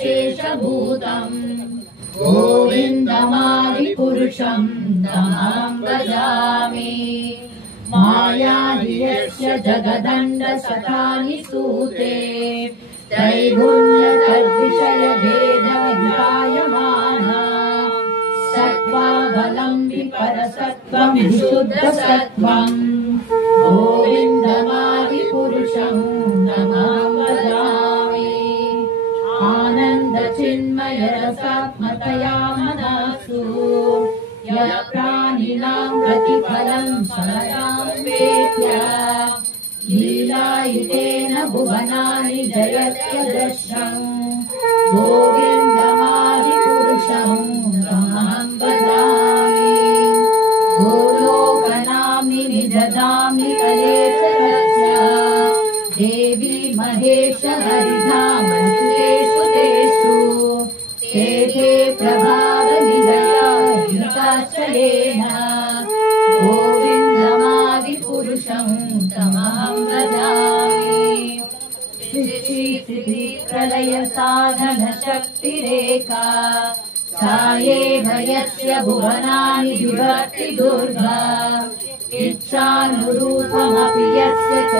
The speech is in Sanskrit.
शेषभूतम् गोविन्दमादिपुरुषम् तमहं भजामि। मायादियस्य जगदण्डशतानि सूते त्रैगुण्यतद्विषयभेदविधायमाना सत्त्वावलम्बिपरसत्त्वम् विशुद्धसत्त्वम् गोविन्दमादिपुरुषम् तमहं भजामि। आनन्दचिन्मयरसात्मतया मनसु यः प्राणिनाम् प्रतिफलम् फलताम् वेत्य लीलायुतेन भुवनानि जयत्यदृशम् गोविन्दमादिपुरुषम् तमहं भजामि। गोलोकनाम्नि निजधाम्नि कलेचरस्य देवी महेश हरिधामन्तेषु तेषु ते प्रभावनिलया हिताश्रयेण गोविन्दमादिपुरुषम् तमहं भजामि। प्रलय साधन शक्तिरेका सायेव यस्य भुवनानि विभक्ति दुर्गा इच्छानुरूपमपि यस्य च